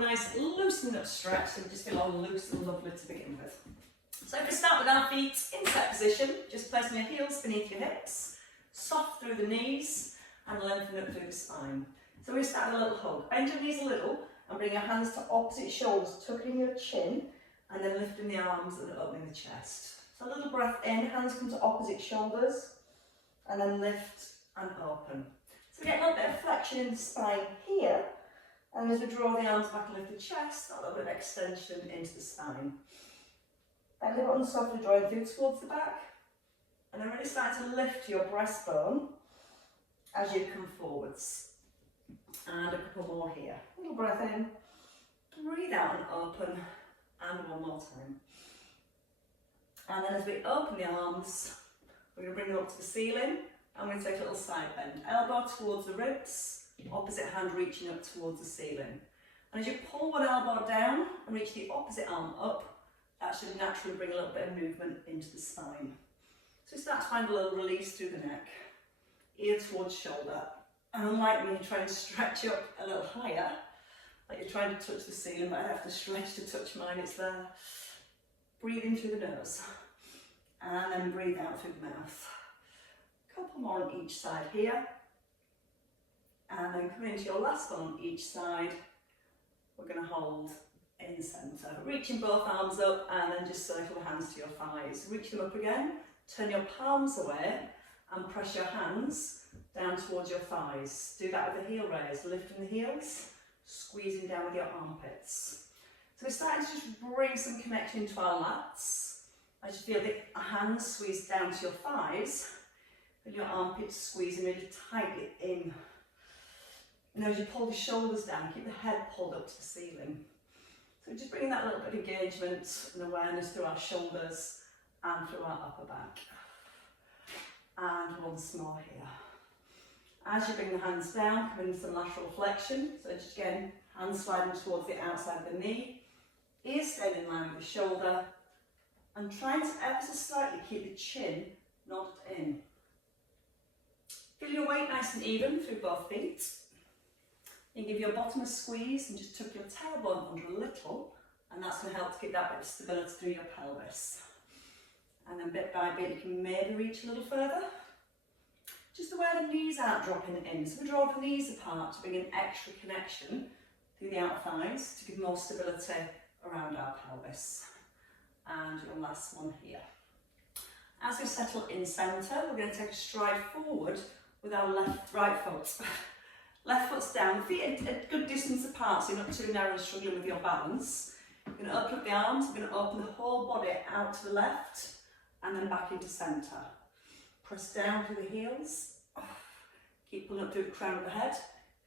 with a nice loosening up stretch, so we just feel all loose and lovely to begin with. So if we start with our feet in set position, just placing your heels beneath your hips, soft through the knees, and lengthen up through the spine. So we start with a little hug. Bend your knees a little and bring your hands to opposite shoulders, tucking your chin, and then lifting the arms and opening the chest. So a little breath in, hands come to opposite shoulders, and then lift and open. So we get a little bit of flexion in the spine here, and as we draw the arms back and lift the chest, a little bit of extension into the spine. Bend the bottom softly, drawing through towards the back, and then really start to lift your breastbone as you come forwards. And a couple more here. A little breath in, breathe out and open, and one more time. And then as we open the arms, we're going to bring them up to the ceiling, and we're going to take a little side bend. Elbow towards the ribs, opposite hand reaching up towards the ceiling. And as you pull one elbow down and reach the opposite arm up, that should naturally bring a little bit of movement into the spine. So start to find a little release through the neck, ear towards shoulder. And unlike me, try and stretch up a little higher, like you're trying to touch the ceiling, but I have to stretch to touch mine, it's there. Breathe in through the nose, and then breathe out through the mouth. A couple more on each side here. And then come into your last one on each side. We're going to hold in the centre. Reaching both arms up, and then just circle the hands to your thighs. Reach them up again, turn your palms away, and press your hands down towards your thighs. Do that with the heel raise, lifting the heels, squeezing down with your armpits. So we're starting to just bring some connection to our lats. As you feel the hands squeeze down to your thighs, and your armpits squeezing really tightly in. And as you pull the shoulders down, keep the head pulled up to the ceiling. So just bringing that little bit of engagement and awareness through our shoulders and through our upper back. And once more here. As you bring the hands down, come into some lateral flexion. So just again, hands sliding towards the outside of the knee, ears staying in line with the shoulder, and trying to ever so slightly keep the chin nodded in. Feel your weight nice and even through both feet. You can give your bottom a squeeze and just tuck your tailbone under a little, and that's going to help to give that bit of stability through your pelvis. And then bit by bit, you can maybe reach a little further. Just where the knees aren't dropping in. So we draw the knees apart to bring an extra connection through the outer thighs to give more stability around our pelvis. And your last one here. As we settle in centre, we're going to take a stride forward with our right foot. Left foot's down, feet at a good distance apart so you're not too narrow and struggling with your balance. You're going to open up the arms, we're going to open the whole body out to the left and then back into centre. Press down through the heels, keep pulling up through the crown of the head,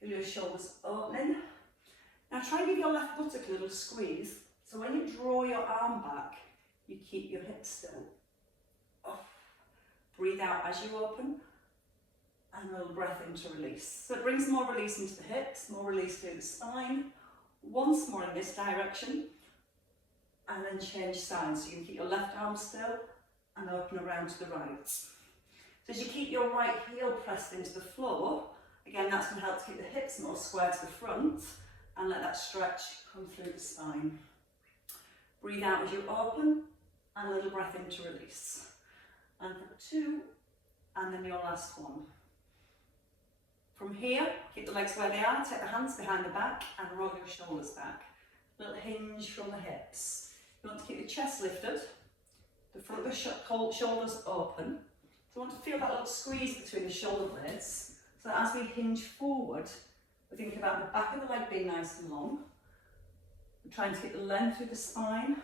feel your shoulders opening. Now try and give your left buttock a little squeeze, so when you draw your arm back, you keep your hips still. Breathe out as you open, and a little breath in to release. So it brings more release into the hips, more release through the spine. Once more in this direction, and then change sides. So you can keep your left arm still, and open around to the right. So as you keep your right heel pressed into the floor, again that's going to help to keep the hips more square to the front and let that stretch come through the spine. Breathe out as you open and a little breath in to release. And for 2, and then your last one. From here, keep the legs where they are, take the hands behind the back and roll your shoulders back. A little hinge from the hips. You want to keep the chest lifted, the front of the shoulders open. So you want to feel that little squeeze between the shoulder blades. So that as we hinge forward, we're thinking about the back of the leg being nice and long. We're trying to get the length through the spine,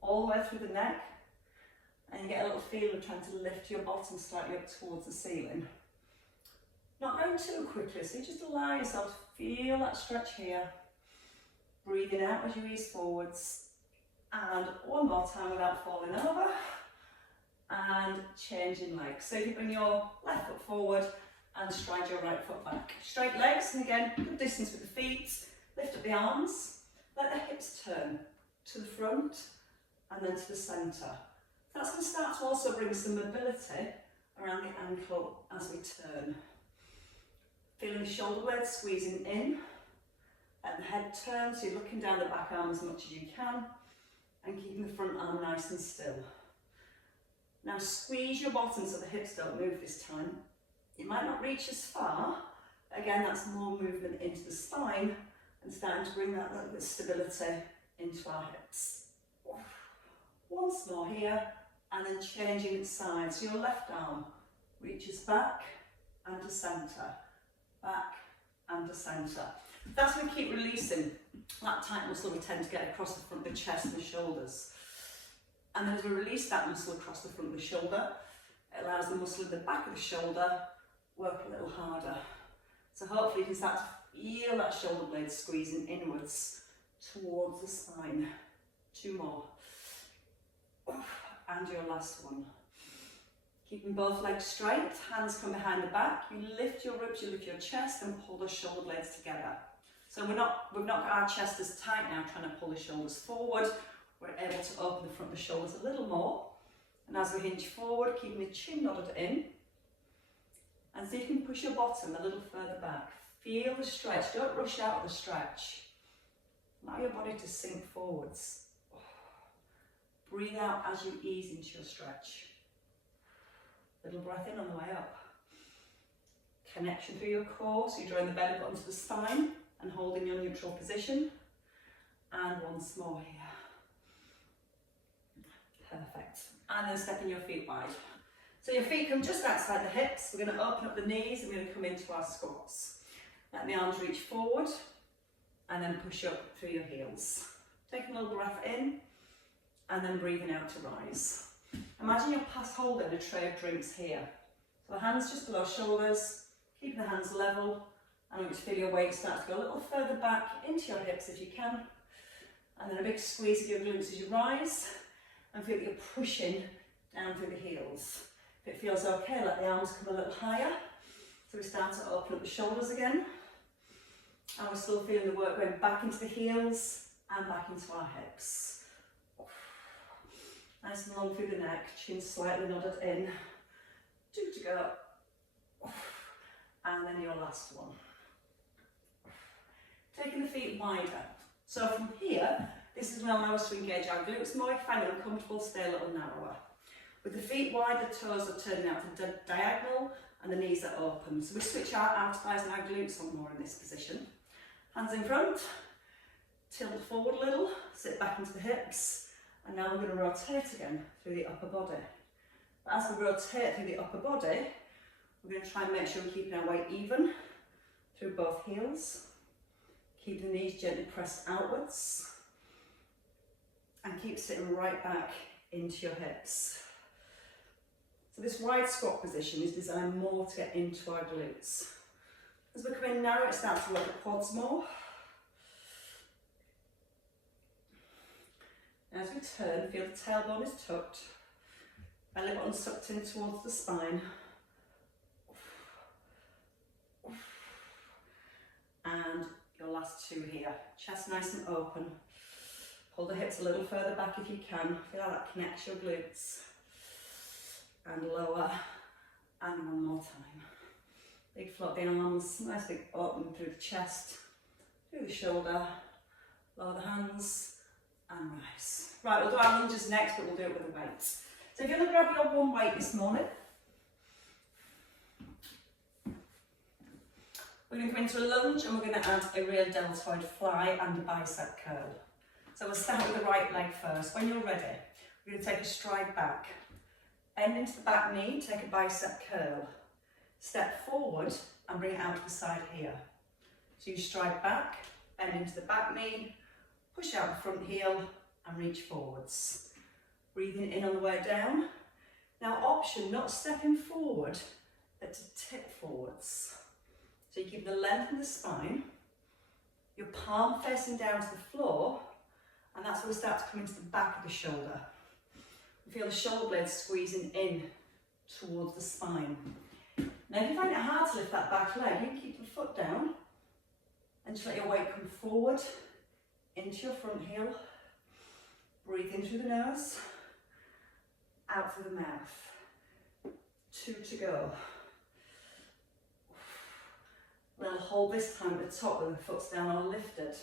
all the way through the neck. And you get a little feel of trying to lift your bottom slightly up towards the ceiling. Not going too quickly, so you just allow yourself to feel that stretch here. Breathing out as you ease forwards. And one more time without falling over. And changing legs. So if you bring your left foot forward and stride your right foot back. Straight legs, and again, good distance with the feet. Lift up the arms. Let the hips turn to the front and then to the centre. That's going to start to also bring some mobility around the ankle as we turn. Feeling the shoulder blades squeezing in, and the head turn, so you're looking down the back arm as much as you can and keeping the front arm nice and still. Now squeeze your bottom so the hips don't move this time. You might not reach as far. Again, that's more movement into the spine and starting to bring that little bit of stability into our hips. Once more here, and then changing sides. So your left arm reaches back and to centre, back and to centre. That's when we keep releasing that tight muscle we tend to get across the front of the chest and the shoulders. And then as we release that muscle across the front of the shoulder, it allows the muscle in the back of the shoulder work a little harder. So hopefully you can start to feel that shoulder blade squeezing inwards towards the spine. 2 more. And your last one. Keeping both legs straight, hands come behind the back. You lift your ribs, you lift your chest and pull the shoulder blades together. So we've not got our chest as tight now, trying to pull the shoulders forward. We're able to open the front of the shoulders a little more. And as we hinge forward, keeping the chin nodded in. And see if you can push your bottom a little further back. Feel the stretch, don't rush out of the stretch. Allow your body to sink forwards. Breathe out as you ease into your stretch. Little breath in on the way up. Connection through your core, so you're drawing the belly button to the spine and holding your neutral position. And once more here. Perfect. And then stepping your feet wide. So your feet come just outside the hips. We're going to open up the knees and we're going to come into our squats. Let the arms reach forward and then push up through your heels. Taking a little breath in and then breathing out to rise. Imagine you're past holding a tray of drinks here. So the hands just below shoulders, keeping the hands level. And I want you to feel your weight start to go a little further back into your hips if you can. And then a big squeeze of your glutes as you rise. And feel that you're pushing down through the heels. If it feels okay, let the arms come a little higher. So we start to open up the shoulders again. And we're still feeling the work going back into the heels and back into our hips. Nice and long through the neck, chin slightly nodded in. 2 to go. And then your last one. Taking the feet wider. So from here, this is when I'll allow us to engage our glutes more. If you find it uncomfortable, stay a little narrower. With the feet wide, the toes are turning out to diagonal and the knees are open. So we switch our outer thighs and our glutes on more in this position. Hands in front, tilt forward a little, sit back into the hips, and now we're going to rotate again through the upper body. But as we rotate through the upper body, we're going to try and make sure we're keeping our weight even through both heels. Keep the knees gently pressed outwards, and keep sitting right back into your hips. So this wide squat position is designed more to get into our glutes. As we come in narrow, it starts to work the quads more. And as we turn, feel the tailbone is tucked, belly button sucked in towards the spine. And your last 2 here. Chest nice and open. Pull the hips a little further back if you can. Feel how that connects your glutes. And lower. And one more time. Big float the arms, nice big open through the chest, through the shoulder. Lower the hands and rise. Right, we'll do our lunges next, but we'll do it with the weights. So if you're going to grab your one weight this morning, we're going to come into a lunge and we're going to add a real deltoid fly and a bicep curl. So we'll start with the right leg first. When you're ready, we're going to take a stride back. Bend into the back knee, take a bicep curl. Step forward and bring it out to the side here. So you stride back, bend into the back knee, push out the front heel and reach forwards. Breathing in on the way down. Now option, not stepping forward, but to tip forwards. So you keep the length of the spine, your palm facing down to the floor, and that's where we start to come into the back of the shoulder. You feel the shoulder blades squeezing in towards the spine. Now if you find it hard to lift that back leg, you can keep the foot down and just let your weight come forward into your front heel. Breathe in through the nose, out through the mouth. 2 to go. Then hold this time at the top with the foot's down or lifted.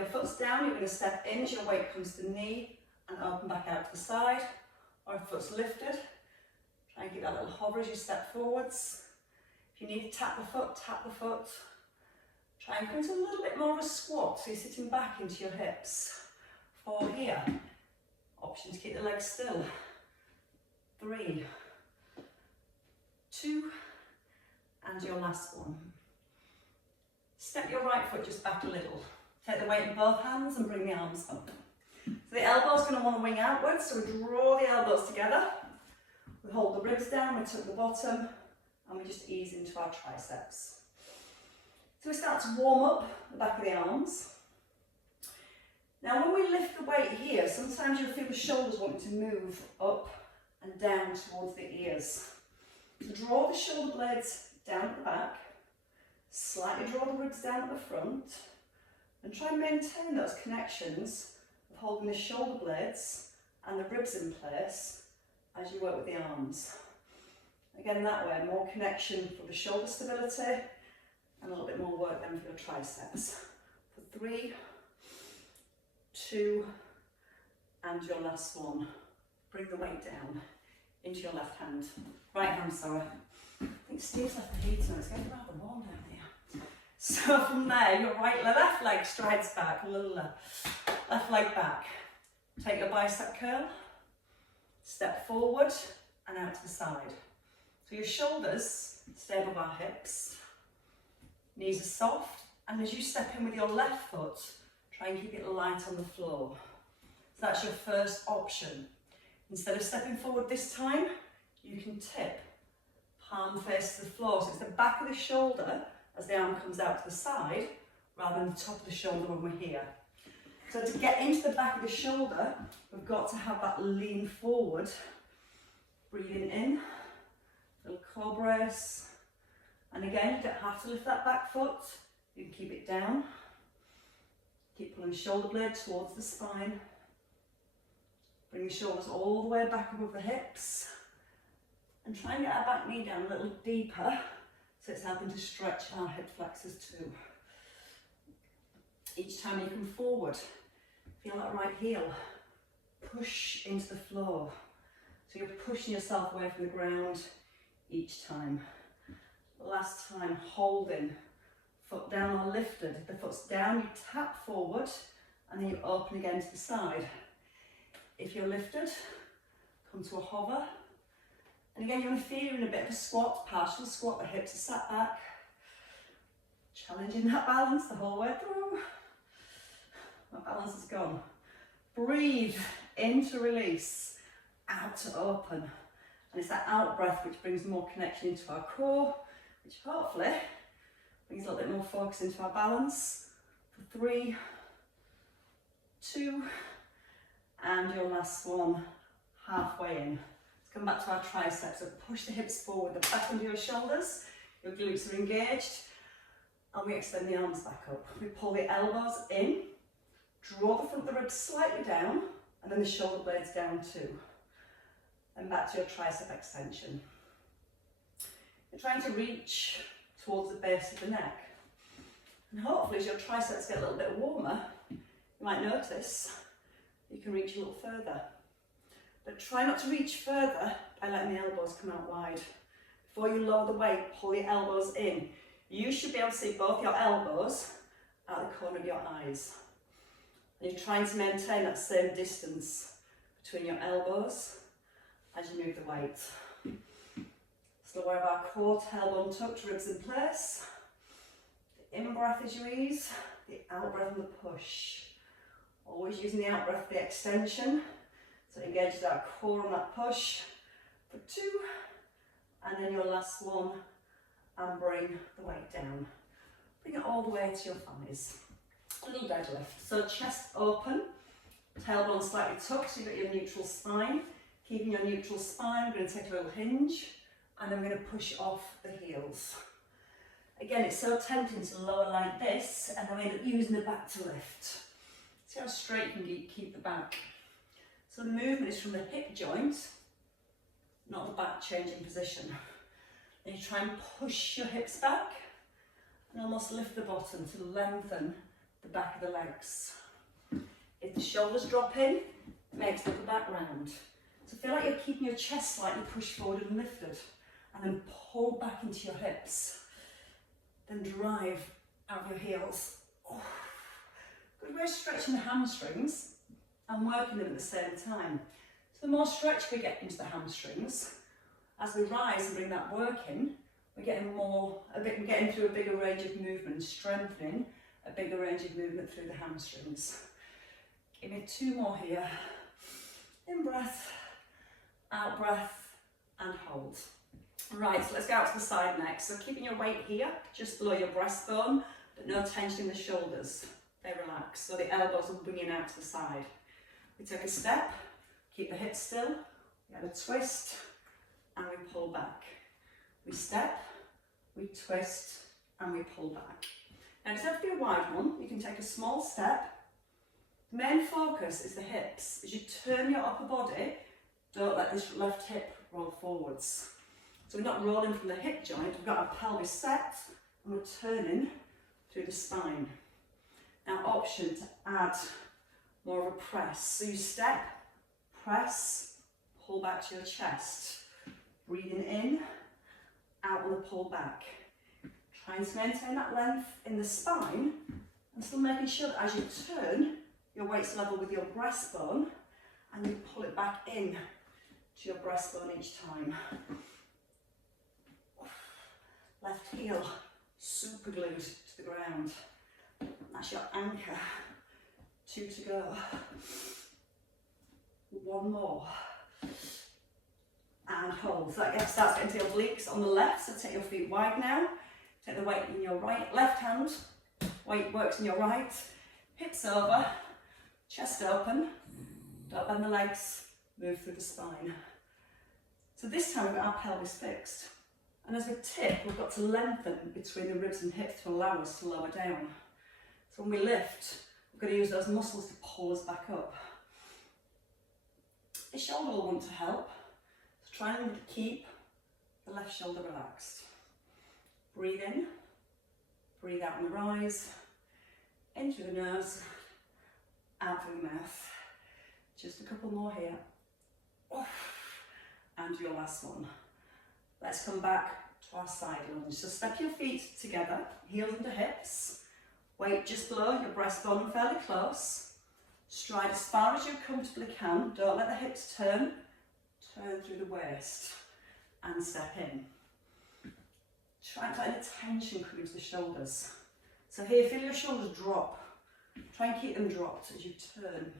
your foot's down, you're going to step in as your weight comes to the knee and open back out to the side. Or if the foot's lifted, try and keep that little hover as you step forwards. If you need to tap the foot, tap the foot. Try and come into a little bit more of a squat, so you're sitting back into your hips. 4 here. Option to keep the legs still. 3, 2, and your last one. Step your right foot just back a little. Take the weight in both hands and bring the arms up. So the elbow's going to want to wing outwards, so we draw the elbows together. We hold the ribs down, we tuck the bottom, and we just ease into our triceps. So we start to warm up the back of the arms. Now when we lift the weight here, sometimes you'll feel the shoulders wanting to move up and down towards the ears. So draw the shoulder blades down at the back, slightly draw the ribs down at the front, and try and maintain those connections of holding the shoulder blades and the ribs in place as you work with the arms. Again, that way, more connection for the shoulder stability and a little bit more work then for your triceps. For 3, 2, and your last one. Bring the weight down into your left hand. Right hand, sorry. I think Steve's left the heater, it's getting rather warm down here. So from there, your left leg strides back, a little left leg back. Take your bicep curl, step forward and out to the side. So your shoulders stay above our hips, knees are soft, and as you step in with your left foot, try and keep it light on the floor. So that's your first option. Instead of stepping forward this time, you can tip, palm face to the floor. So it's the back of the shoulder as the arm comes out to the side, rather than the top of the shoulder when we're here. So to get into the back of the shoulder, we've got to have that lean forward. Breathing in, little core brace. And again, you don't have to lift that back foot, you can keep it down. Keep pulling the shoulder blade towards the spine. Bring the shoulders all the way back above the hips. And try and get our back knee down a little deeper, so it's helping to stretch our hip flexors too. Each time you come forward, feel that right heel push into the floor. So you're pushing yourself away from the ground each time. Last time, holding, foot down or lifted. If the foot's down, you tap forward and then you open again to the side. If you're lifted, come to a hover. And again, you're going to feel you're in a bit of a squat, partial squat, the hips are sat back. Challenging that balance the whole way through. My balance is gone. Breathe in to release, out to open. And it's that out breath which brings more connection into our core, which hopefully brings a little bit more focus into our balance. For 3, 2, and your last one, halfway in. Let's come back to our triceps. So push the hips forward, the back under your shoulders, your glutes are engaged, and we extend the arms back up. We pull the elbows in, draw the front of the ribs slightly down, and then the shoulder blades down too. And back to your tricep extension. You're trying to reach towards the base of the neck. And hopefully as your triceps get a little bit warmer, you might notice you can reach a little further. But try not to reach further by letting the elbows come out wide. Before you lower the weight, pull your elbows in. You should be able to see both your elbows out the corner of your eyes. And you're trying to maintain that same distance between your elbows as you move the weight. So aware of our core, tailbone tucked, ribs in place. The in breath as you ease, the out breath and the push. Always using the out breath for the extension. So it engages our core on that push. For 2, and then your last one, and bring the weight down. Bring it all the way to your thighs. A little deadlift. So chest open, tailbone slightly tucked, so you've got your neutral spine. Keeping your neutral spine, we're going to take a little hinge, and then we're going to push off the heels. Again, it's so tempting to lower like this, and then we end up using the back to lift. See how straight you can keep the back. So the movement is from the hip joint, not the back changing position. Then you try and push your hips back, and almost lift the bottom to lengthen the back of the legs. If the shoulders drop in, it makes the upper back round. So feel like you're keeping your chest slightly pushed forward and lifted, and then pull back into your hips. Then drive out of your heels. Oh. Good way of stretching the hamstrings and working them at the same time. So the more stretch we get into the hamstrings, as we rise and bring that work in, we're getting through a bigger range of movement, strengthening a bigger range of movement through the hamstrings. Give me 2 more here. In breath, out breath, and hold. Right, so let's go out to the side next. So keeping your weight here, just below your breastbone, but no tension in the shoulders. They relax, so the elbows are bringing out to the side. We take a step, keep the hips still, we have a twist, and we pull back. We step, we twist, and we pull back. Now it doesn't have to be a wide one, you can take a small step. The main focus is the hips. As you turn your upper body, don't let this left hip roll forwards. So we're not rolling from the hip joint, we've got our pelvis set, and we're turning through the spine. Now option to add more of a press. So you step, press, pull back to your chest. Breathing in, out on the pull back. Trying to maintain that length in the spine, and still making sure that as you turn, your weight's level with your breastbone, and you pull it back in to your breastbone each time. Left heel super glued to the ground. That's your anchor. 2 to go. 1 more. And hold. So that starts getting to your obliques on the left, so take your feet wide now. Take the weight in your left hand. Weight works in your right. Hips over, chest open. Don't bend the legs, move through the spine. So this time we've got our pelvis fixed. And as we tip, we've got to lengthen between the ribs and hips to allow us to lower down. So when we lift, we've got to use those muscles to pull us back up. The shoulder will want to help. So try and keep the left shoulder relaxed. Breathe in, breathe out on the rise, in through the nose, out through the mouth. Just a couple more here. And your last one. Let's come back to our side lunge. So step your feet together, heels into hips, weight just below your breastbone, fairly close. Stride as far as you comfortably can. Don't let the hips turn. Turn through the waist and step in. Try and let any tension come into the shoulders. So here, feel your shoulders drop. Try and keep them dropped as you turn.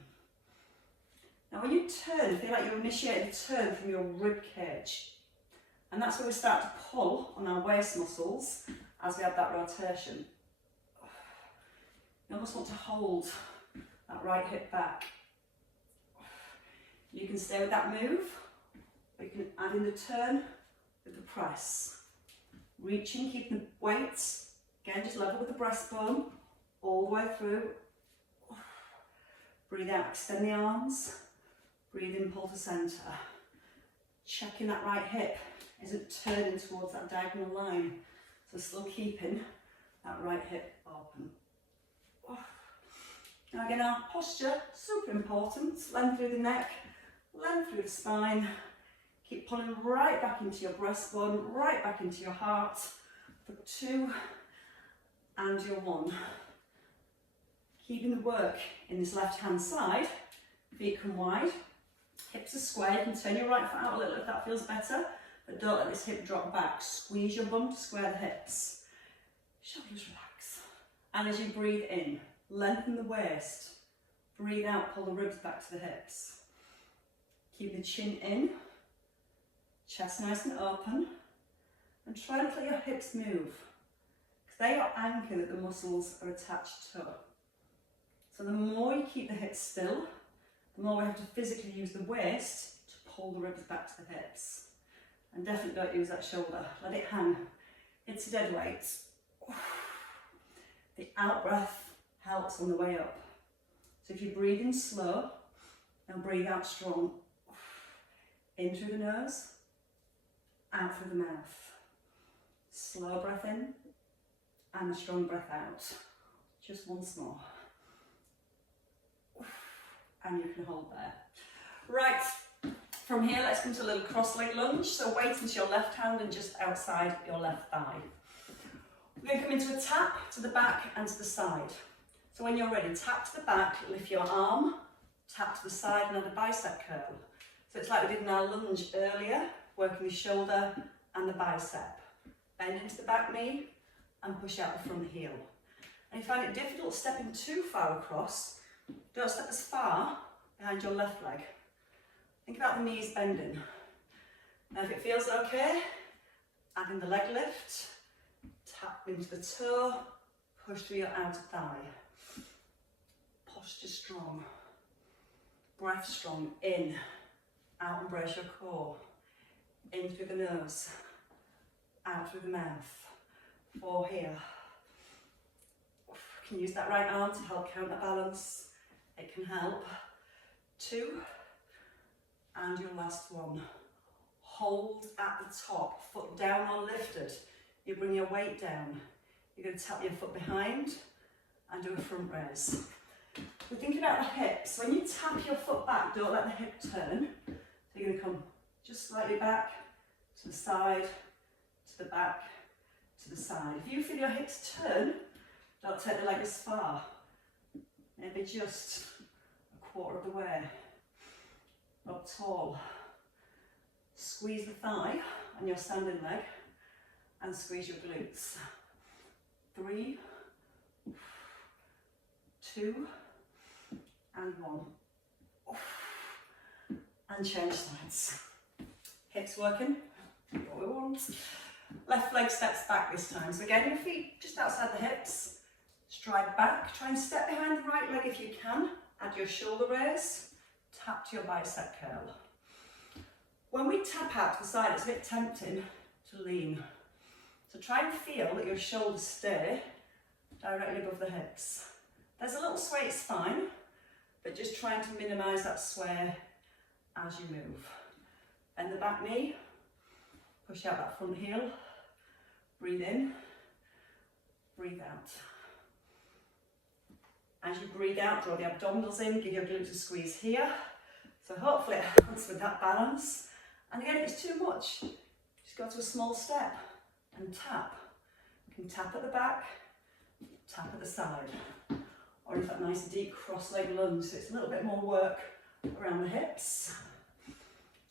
Now when you turn, feel like you're initiating a turn from your rib cage. And that's where we start to pull on our waist muscles as we have that rotation. You almost want to hold that right hip back. You can stay with that move, or you can add in the turn with the press. Reaching, keeping the weights, again just level with the breastbone, all the way through. Breathe out, extend the arms. Breathe in, pull to centre. Checking that right hip isn't turning towards that diagonal line. So still keeping that right hip open. Now again, our posture, super important. Length through the neck, length through the spine. Keep pulling right back into your breastbone, right back into your heart. For 2 and your 1. Keeping the work in this left hand side. Feet come wide, hips are square. You can turn your right foot out a little if that feels better, but don't let this hip drop back. Squeeze your bum to square the hips. Shoulders relax. And as you breathe in, lengthen the waist. Breathe out, pull the ribs back to the hips. Keep the chin in, chest nice and open, and try and let your hips move, because they are anchor that the muscles are attached to. So the more you keep the hips still, the more we have to physically use the waist to pull the ribs back to the hips. And definitely don't use that shoulder, let it hang. It's a dead weight. The out breath helps on the way up. So if you breathe in slow and breathe out strong, in through the nose, out through the mouth. Slow breath in and a strong breath out. Just once more. and you can hold there. Right, from here let's come to a little cross leg lunge. So weight into your left hand and just outside your left thigh. We're going to come into a tap to the back and to the side. So when you're ready, tap to the back, lift your arm, tap to the side and add a bicep curl. So it's like we did in our lunge earlier, working the shoulder and the bicep. Bend into the back knee and push out the front heel. And if you find it difficult stepping too far across, don't step as far behind your left leg. Think about the knees bending. Now if it feels okay, add in the leg lift, tap into the toe, push through your outer thigh. Posture strong, breath strong, in, out, embrace your core, in through the nose, out through the mouth, 4 here. You can use that right arm to help counterbalance, it can help. 2, and your last one. Hold at the top, foot down or lifted. You bring your weight down. You're going to tap your foot behind and do a front raise. We're thinking about the hips. When you tap your foot back, don't let the hip turn. So you're going to come just slightly back, to the side, to the back, to the side. If you feel your hips turn, don't take the leg as far. Maybe just a quarter of the way. Up tall. Squeeze the thigh on your standing leg and squeeze your glutes. 3, 2, and 1. And change sides. Hips working, what we want. Left leg steps back this time. So again, your feet just outside the hips. Stride back, try and step behind the right leg if you can. Add your shoulder raise, tap to your bicep curl. When we tap out to the side, it's a bit tempting to lean. So try and feel that your shoulders stay directly above the hips. There's a little sway, it's fine, but just trying to minimise that sway as you move. Bend the back knee, push out that front heel, breathe in, breathe out. As you breathe out, draw the abdominals in, give your glutes a squeeze here. So hopefully it helps with that balance. And again, if it's too much, just go to a small step and tap. You can tap at the back, tap at the side. Or in that nice deep cross-leg lunge, so it's a little bit more work around the hips.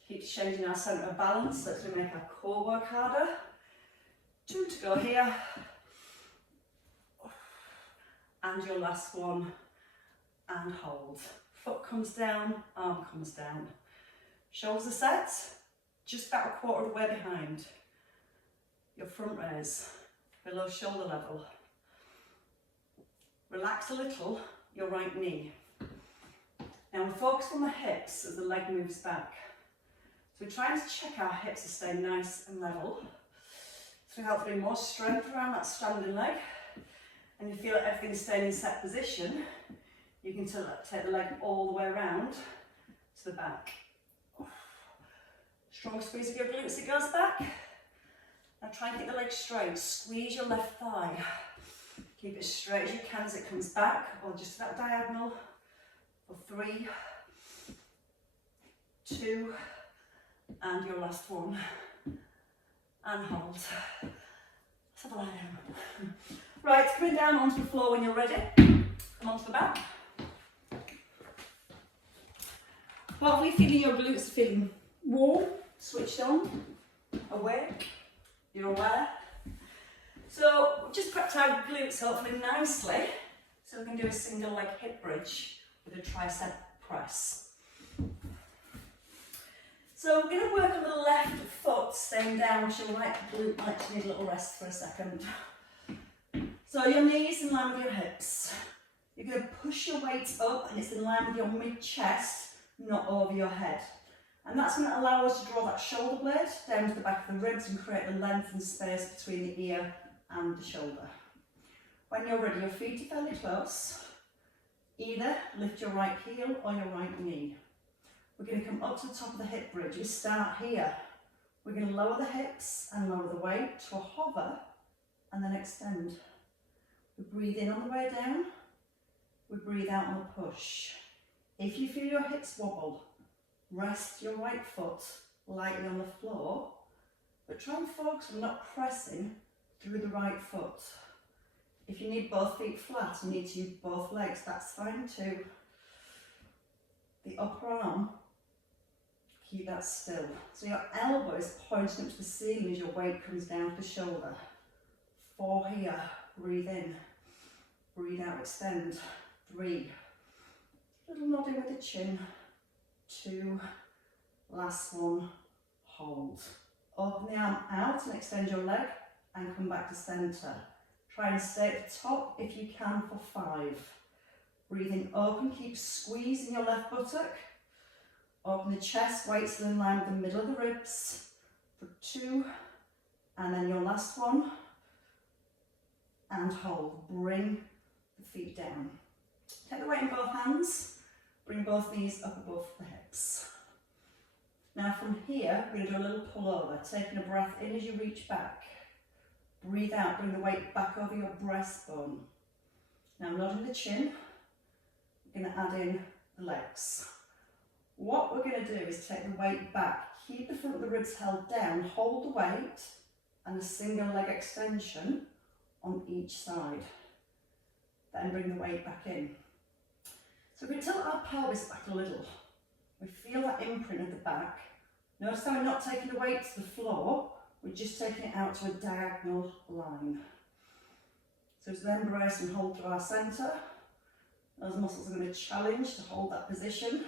Keep changing our centre of balance, so it's going to make our core work harder. 2 to go here. And your last one, and hold. Foot comes down, arm comes down. Shoulders are set, just about a quarter of the way behind. Your front raise, below shoulder level. Relax a little your right knee. Now we're focused on the hips as the leg moves back. So we're trying to check our hips to stay nice and level. So it helps bring more strength around that standing leg. And you feel that everything's staying in set position, you can take the leg all the way around to the back. Strong squeeze of your glutes, it goes back. Now try and keep the leg straight, squeeze your left thigh. Keep it straight as you can as it comes back, or just that diagonal. For 3, 2, and your last one. And hold. Let's have a lie down. Right, coming down onto the floor when you're ready. Come onto the back. While we're feeling your glutes feeling warm, switched on, awake, you're aware. So we've just prepped our glutes hopefully nicely, so we can do a single leg hip bridge with a tricep press. So we're going to work on the left foot staying down, which your right glute might need a little rest for a second. So your knees in line with your hips. You're going to push your weight up and it's in line with your mid-chest, not over your head. And that's going to allow us to draw that shoulder blade down to the back of the ribs and create the length and space between the ear and the shoulder. When you're ready, your feet are fairly close. Either lift your right heel or your right knee. We're going to come up to the top of the hip bridge. We start here. We're going to lower the hips and lower the weight to a hover and then extend. We breathe in on the way down. We breathe out on the push. If you feel your hips wobble, rest your right foot lightly on the floor, but try and focus on not pressing through the right foot. If you need both feet flat, you need to use both legs, that's fine too. The upper arm, keep that still. So your elbow is pointing up to the ceiling as your weight comes down to the shoulder. 4 here, breathe in, breathe out, extend. 3, little nodding with the chin. 2, last one, hold. Open the arm out and extend your leg and come back to centre. Try and stay at the top if you can for 5. Breathing open, keep squeezing your left buttock. Open the chest, weights in line with the middle of the ribs for 2. And then your last one. And hold. Bring the feet down. Take the weight in both hands. Bring both knees up above the hips. Now from here, we're going to do a little pull over, taking a breath in as you reach back. Breathe out, bring the weight back over your breastbone. Now nodding the chin, we're going to add in the legs. What we're going to do is take the weight back, keep the front of the ribs held down, hold the weight, and a single leg extension on each side. Then bring the weight back in. So we tilt our pelvis back a little. We feel that imprint at the back. Notice how we're not taking the weight to the floor, we're just taking it out to a diagonal line. So as we then brace and hold to our centre, those muscles are going to challenge to hold that position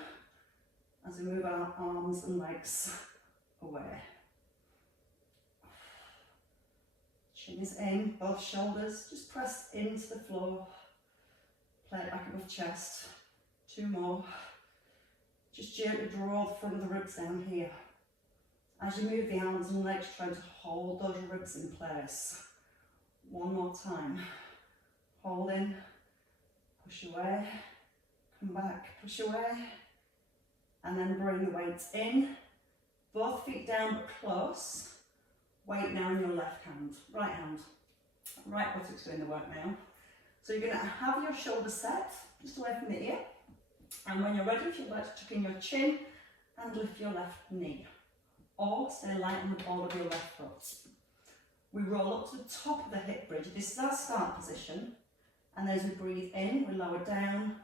as we move our arms and legs away. Chin is in, both shoulders, just press into the floor. Play it back above chest. 2 more. Just gently draw the front of the ribs down here. As you move the arms and legs, try to hold those ribs in place. 1 more time. Hold in, push away, come back, push away, and then bring the weight in. Both feet down but close. Weight now in your left hand, right hand. Right buttock's doing the work now. So you're going to have your shoulders set, just away from the ear. And when you're ready, if you'd like to tuck in your chin and lift your left knee. Or stay light on the ball of your left foot. We roll up to the top of the hip bridge. This is our start position. And as we breathe in, we lower down.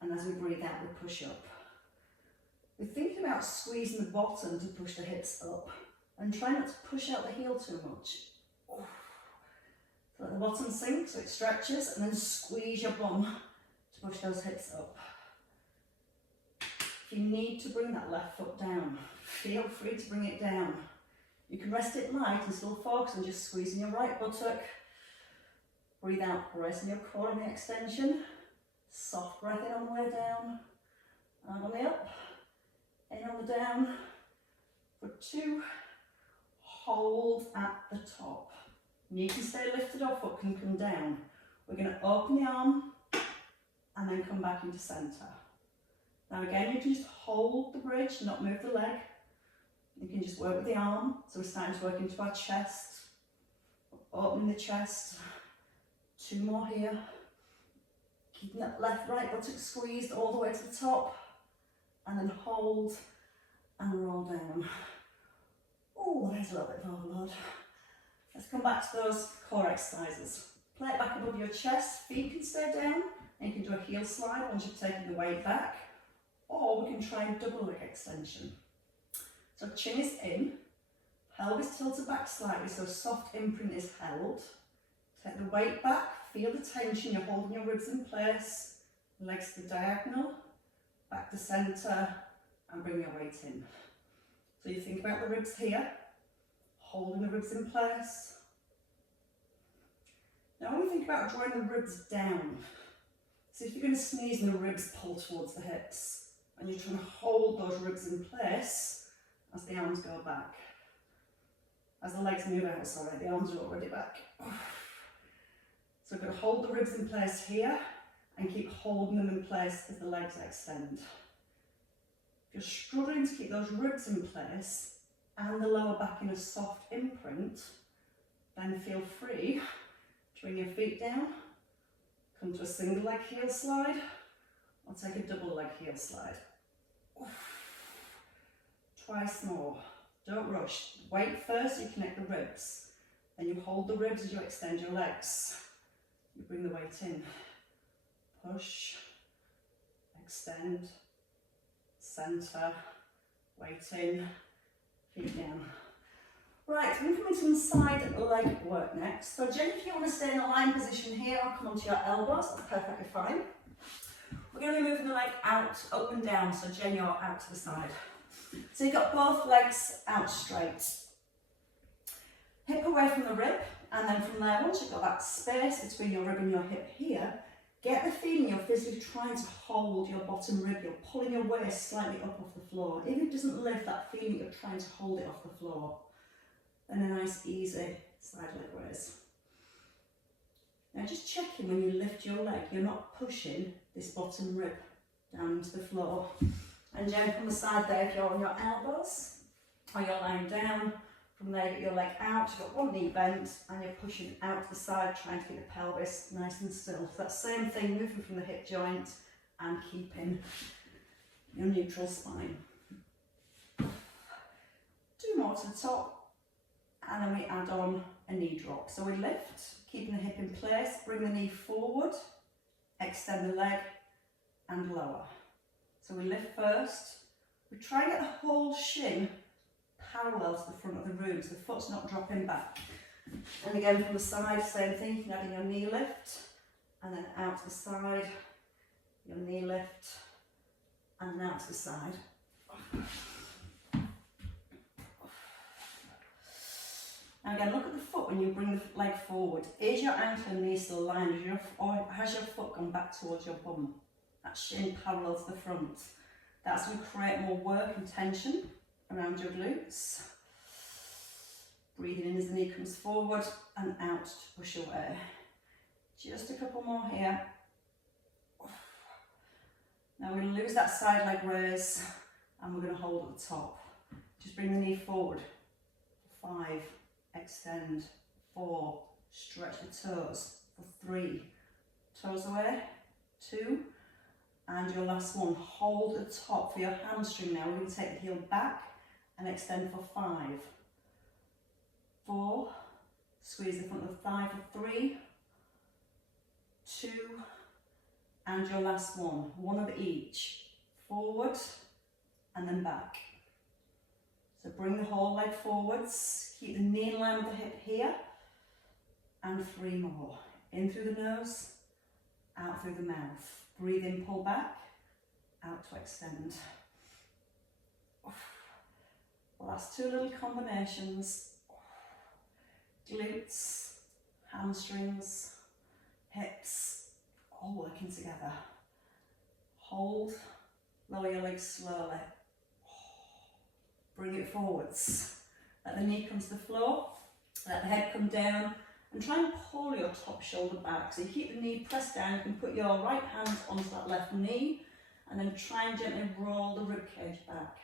And as we breathe out, we push up. We're thinking about squeezing the bottom to push the hips up. And try not to push out the heel too much. So let the bottom sink so it stretches, and then squeeze your bum to push those hips up. If you need to bring that left foot down, feel free to bring it down. You can rest it light and still focus on just squeezing your right buttock. Breathe out, bracing your core in the extension. Soft breath in on the way down, and on the up, in on the down. For 2, hold at the top. You can stay lifted or foot can come down. We're going to open the arm and then come back into centre. Now again, you can just hold the bridge, not move the leg. You can just work with the arm. So we're starting to work into our chest. Opening the chest. 2 more here. Keeping that left, right buttock squeezed all the way to the top. And then hold and roll down. Oh, there's a little bit of overload. Let's come back to those core exercises. Play it back above your chest, feet can stay down, and you can do a heel slide once you've taken the weight back, or we can try and double leg extension. So chin is in, pelvis tilted back slightly so soft imprint is held. Take the weight back, feel the tension, you're holding your ribs in place, legs to the diagonal, back to centre, and bring your weight in. So you think about the ribs here, holding the ribs in place. Now when we think about drawing the ribs down, so if you're going to sneeze and the ribs pull towards the hips, and you're trying to hold those ribs in place as the arms go back. As the legs move out, sorry, the arms are already back. So we're going to hold the ribs in place here, and keep holding them in place as the legs extend. If you're struggling to keep those ribs in place, and the lower back in a soft imprint, then feel free to bring your feet down, come to a single leg heel slide, Or take a double leg heel slide. Twice more. Don't rush. Wait first, you connect the ribs. Then you hold the ribs as you extend your legs. You bring the weight in. Push, extend, centre, weight in, feet down. Right, we're coming to some side leg work next. So generally if you want to stay in a lying position here, I'll come onto your elbows, that's perfectly fine. We're going to be moving the leg out, up and down, so Jen, you're out to the side. So you've got both legs out straight. Hip away from the rib, and then from there, once you've got that space between your rib and your hip here, get the feeling you're physically trying to hold your bottom rib, you're pulling your waist slightly up off the floor. Even if it doesn't lift, that feeling you're trying to hold it off the floor. And a nice, easy side leg raise. Now just checking when you lift your leg, you're not pushing this bottom rib down into the floor. And Jen, from the side there, if you're on your elbows, or you're lying down, from there get your leg out, you've got one knee bent, and you're pushing out to the side, trying to keep the pelvis nice and still. So that same thing, moving from the hip joint, and keeping your neutral spine. 2 more to the top, and then we add on a knee drop. So we lift, keeping the hip in place, bring the knee forward, extend the leg, and lower. So we lift first, we try and get the whole shin parallel to the front of the room, so the foot's not dropping back. And again from the side, same thing, you can add in your knee lift, and then out to the side, your knee lift, and then out to the side. Now again, look at the foot when you bring the leg forward. Is your ankle and knee still aligned, or has your foot gone back towards your bum? That shin parallel to the front. That's going to create more work and tension around your glutes. Breathing in as the knee comes forward and out to push away. Just a couple more here. Now we're going to lose that side leg raise and we're going to hold at the top. Just bring the knee forward. 5, extend. 4, stretch the toes. For 3, toes away. 2, and your last one, hold at the top for your hamstring now. We're going to take the heel back and extend for 5, 4, squeeze the front of the thigh for 3, 2, and your last one of each, forward and then back. So bring the whole leg forwards, keep the knee in line with the hip here, and 3 more. In through the nose, out through the mouth. Breathe in, pull back, out to extend. Last 2 little combinations. Glutes, hamstrings, hips, all working together. Hold, lower your legs slowly. Bring it forwards. Let the knee come to the floor, let the head come down, and try and pull your top shoulder back. So you keep the knee pressed down, you can put your right hand onto that left knee, and then try and gently roll the rib cage back.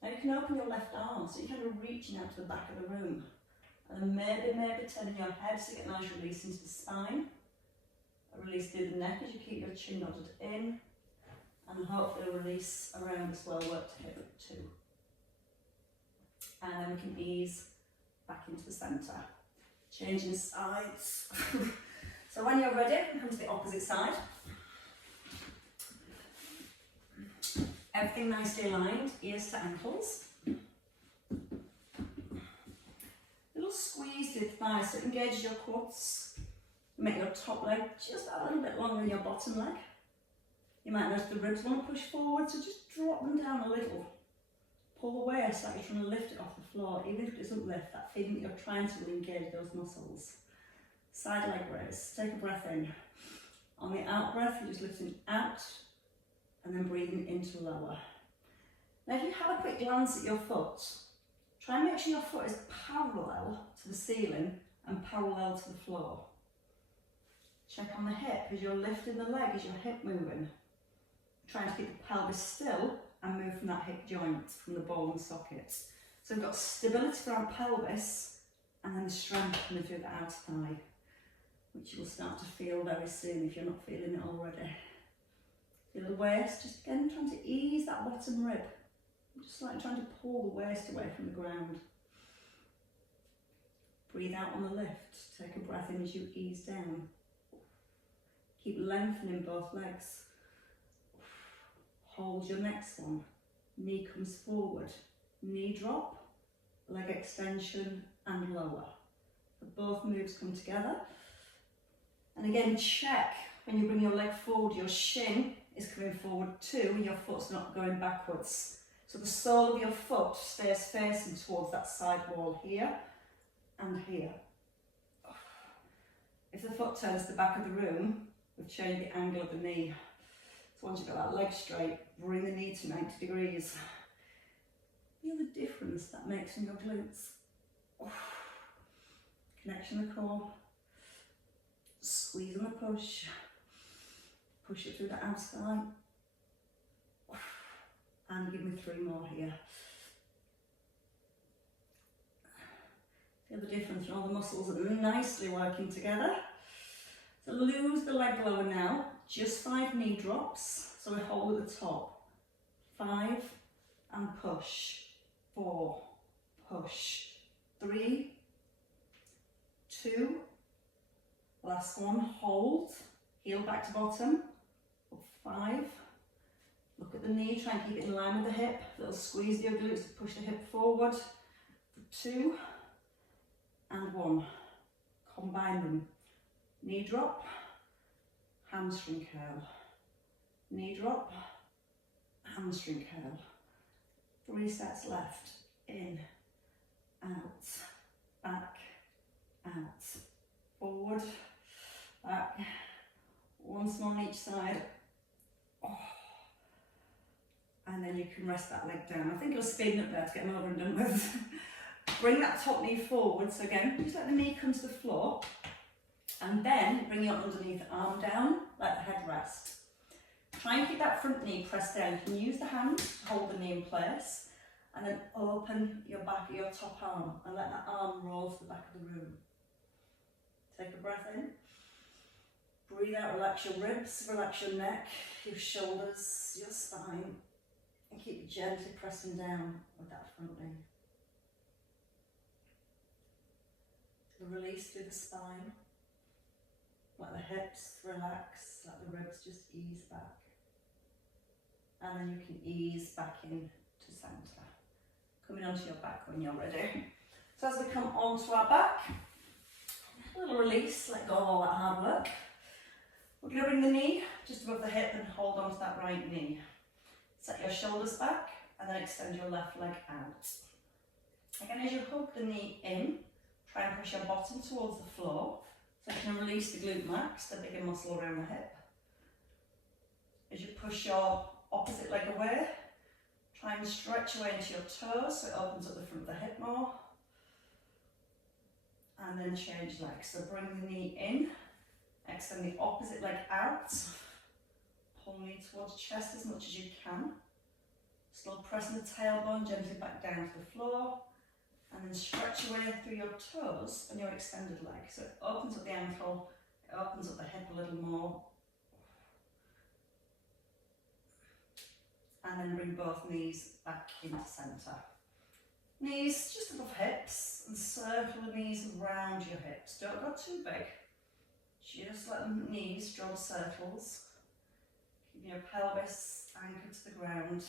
Now you can open your left arm, so you're kind of reaching out to the back of the room. And then maybe turning your head so you get a nice release into the spine. A release through the neck as you keep your chin nodded in. And hopefully a release around as well, work to hip too. And then we can ease back into the centre. Changing sides. So when you're ready, come to the opposite side. Everything nicely aligned, ears to ankles. Little squeeze through the thighs, so engage your quads. Make your top leg just a little bit longer than your bottom leg. You might notice the ribs want to push forward, so just drop them down a little. Pull the waist like you're trying to lift it off the floor, even if it doesn't lift, that feeling that you're trying to engage those muscles. Side leg raise, take a breath in. On the out breath, you're just lifting out and then breathing into lower. Now if you have a quick glance at your foot, try and make sure your foot is parallel to the ceiling and parallel to the floor. Check on the hip, as you're lifting the leg, is your hip moving? Trying to keep the pelvis still and move from that hip joint, from the ball and socket. So we've got stability for our pelvis and then the strength coming through the outer thigh, which you will start to feel very soon if you're not feeling it already. the waist, just again trying to ease that bottom rib. Just like trying to pull the waist away from the ground. Breathe out on the lift. Take a breath in as you ease down. Keep lengthening both legs. Hold your next one. Knee comes forward. Knee drop, leg extension and lower. Both moves come together. And again, check when you bring your leg forward, your shin is coming forward too and your foot's not going backwards. So the sole of your foot stays facing towards that side wall here and here. If the foot turns to the back of the room, we've changed the angle of the knee. So once you've got that leg straight, bring the knee to 90 degrees. Feel the difference that makes in your glutes. Connection to the core. Squeeze and a push. Push it through the abs thigh. And give me 3 more here. Feel the difference when all the muscles are nicely working together. So lose the leg lower now. Just 5 knee drops. So we hold at the top. 5 and push. 4, push. 3, 2, last one, hold. Heel back to bottom. 5. Look at the knee, try and keep it in line with the hip. Little squeeze your glutes to push the hip forward. 2 and 1. Combine them. Knee drop, hamstring curl. Knee drop, hamstring curl. 3 sets left. In, out, back, out. Forward, back. Once more on each side. And then you can rest that leg down. I think you're speeding up there to get them over and done with. Bring that top knee forward. So again, just let the knee come to the floor. And then bring your underneath arm down, let the head rest. Try and keep that front knee pressed down. You can use the hands to hold the knee in place. And then open your back, your top arm, and let that arm roll to the back of the room. Take a breath in. Breathe out, relax your ribs, relax your neck, your shoulders, your spine. And keep gently pressing down with that front knee. The release through the spine. Let the hips relax, let the ribs just ease back. And then you can ease back in to centre. Coming onto your back when you're ready. So as we come onto our back, a little release, let go of all that hard work. We're going to bring the knee just above the hip and hold onto that right knee. Set your shoulders back and then extend your left leg out. Again, as you hug the knee in, try and push your bottom towards the floor so you can release the glute max, the bigger muscle around the hip. As you push your opposite leg away, try and stretch away into your toes so it opens up the front of the hip more. And then change legs. So bring the knee in, extend the opposite leg out, pull knee towards chest as much as you can. Still pressing the tailbone gently back down to the floor. And then stretch away through your toes and your extended leg. So it opens up the ankle, it opens up the hip a little more. And then bring both knees back into centre. Knees just above hips and circle the knees around your hips. Don't go too big. Just let the knees draw circles. Keep your pelvis anchored to the ground.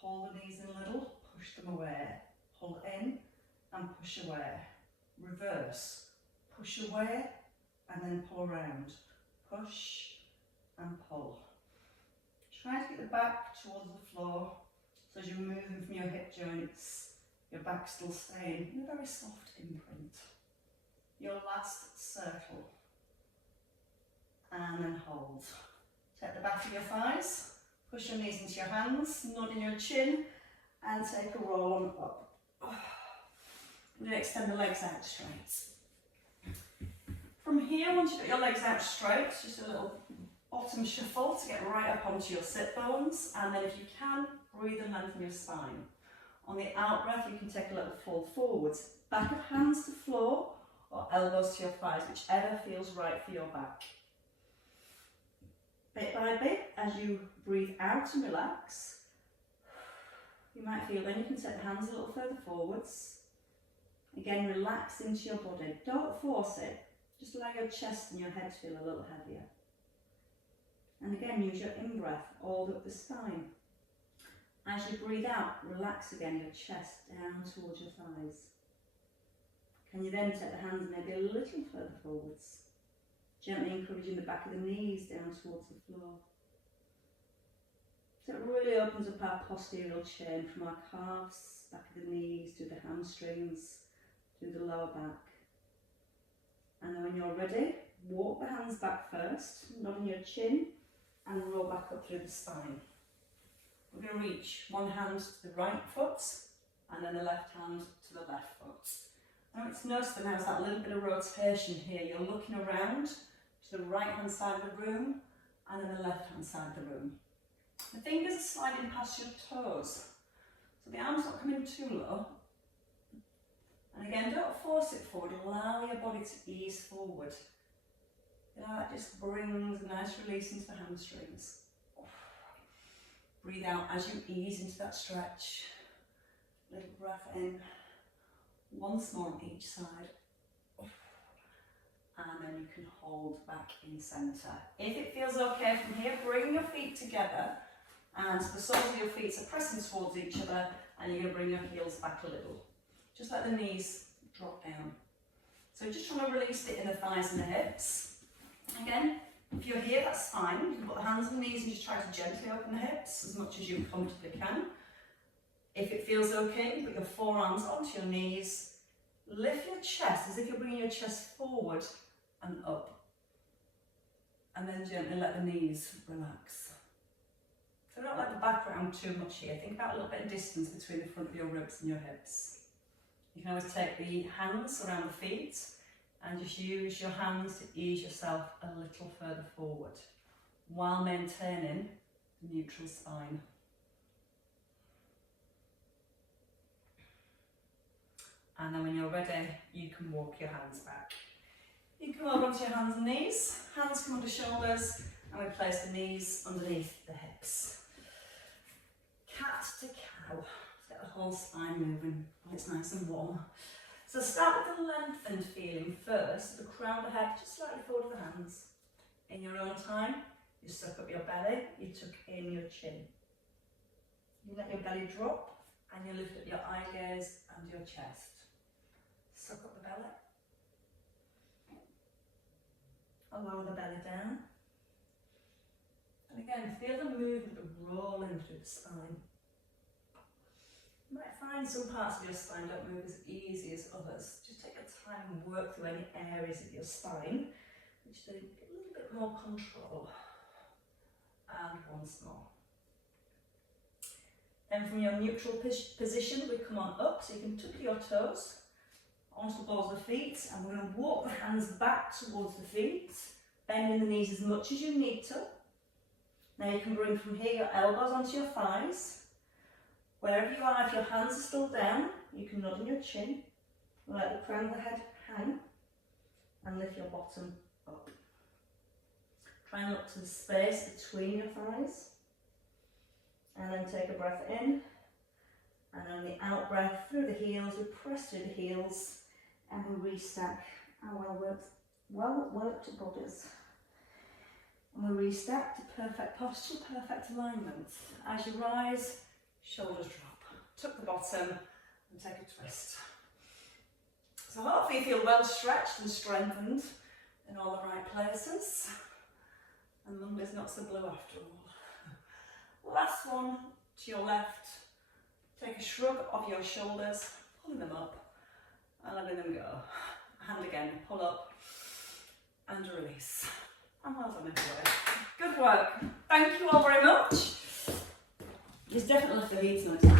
Hold the knees in a little, push them away. Hold in and push away. Reverse. Push away and then pull around. Push and pull. Try to get the back towards the floor so as you're moving from your hip joints, your back still staying in a very soft imprint. Your last circle. And then hold. Take the back of your thighs, push your knees into your hands, nod in your chin, and take a roll on up. I'm going to extend the legs out straight. From here, once you've got your legs out straight, just a little bottom shuffle to get right up onto your sit bones, and then if you can, breathe and lengthen your spine. On the out breath, you can take a little fall forwards, back of hands to floor, or elbows to your thighs, whichever feels right for your back. Bit by bit, as you breathe out and relax, you might feel then you can take the hands a little further forwards. Again, relax into your body. Don't force it. Just allow your chest and your head to feel a little heavier. And again, use your in-breath all up the spine. As you breathe out, relax again your chest down towards your thighs. Can you then take the hands maybe a little further forwards? Gently encouraging the back of the knees down towards the floor. So it really opens up our postural chain from our calves, back of the knees, to the hamstrings, to the lower back. And then when you're ready, walk the hands back first, nodding your chin, and roll back up through the spine. We're going to reach one hand to the right foot, and then the left hand to the left foot. Now it's notice that there's that little bit of rotation here. You're looking around to the right hand side of the room, and then the left hand side of the room. The fingers are sliding past your toes, so the arm's not coming too low. And again, don't force it forward, allow your body to ease forward. You know, that just brings a nice release into the hamstrings. Breathe out as you ease into that stretch. Little breath in, once more on each side. And then you can hold back in centre. If it feels okay from here, bring your feet together, and the soles of your feet are pressing towards each other, and you're going to bring your heels back a little. Just let the knees drop down. So just trying to release the inner thighs and the hips. Again, if you're here, that's fine. You can put the hands on the knees and just try to gently open the hips as much as you comfortably can. If it feels okay, put your forearms onto your knees. Lift your chest as if you're bringing your chest forward and up. And then gently let the knees relax. So don't let the back round too much here. Think about a little bit of distance between the front of your ribs and your hips. You can always take the hands around the feet and just use your hands to ease yourself a little further forward while maintaining the neutral spine. And then when you're ready, you can walk your hands back. You come over onto your hands and knees, hands come under shoulders, and we place the knees underneath the hips. Cat to cow. Let's get the whole spine moving while it's nice and warm. So start with the lengthened feeling first, the crown of the head just slightly forward of the hands. In your own time, you suck up your belly, you tuck in your chin. You let your belly drop, and you lift up your eye gaze and your chest. Suck up the belly. Lower the belly down. And again, feel the movement of rolling through the spine. You might find some parts of your spine don't move as easy as others. Just take your time and work through any areas of your spine which they get a little bit more control. And once more. Then from your neutral position, we come on up, so you can tuck your toes onto the balls of the feet, and we're going to walk the hands back towards the feet, bending the knees as much as you need to. Now you can bring from here your elbows onto your thighs. Wherever you are, if your hands are still down, you can nod on your chin, let the crown of the head hang, and lift your bottom up. Try and look to the space between your thighs, and then take a breath in, and on the out breath through the heels, we press through the heels, and we restack our well-worked bodies. And we restack to perfect posture, perfect alignment. As you rise, shoulders drop. Tuck the bottom and take a twist. So hopefully you feel well stretched and strengthened in all the right places. And Monday's not so blue after all. Last one to your left. Take a shrug of your shoulders, pulling them up and letting them go. Hand again, pull up and release. And well done everybody. Good work. Thank you all very much. It's definitely left the heat tonight.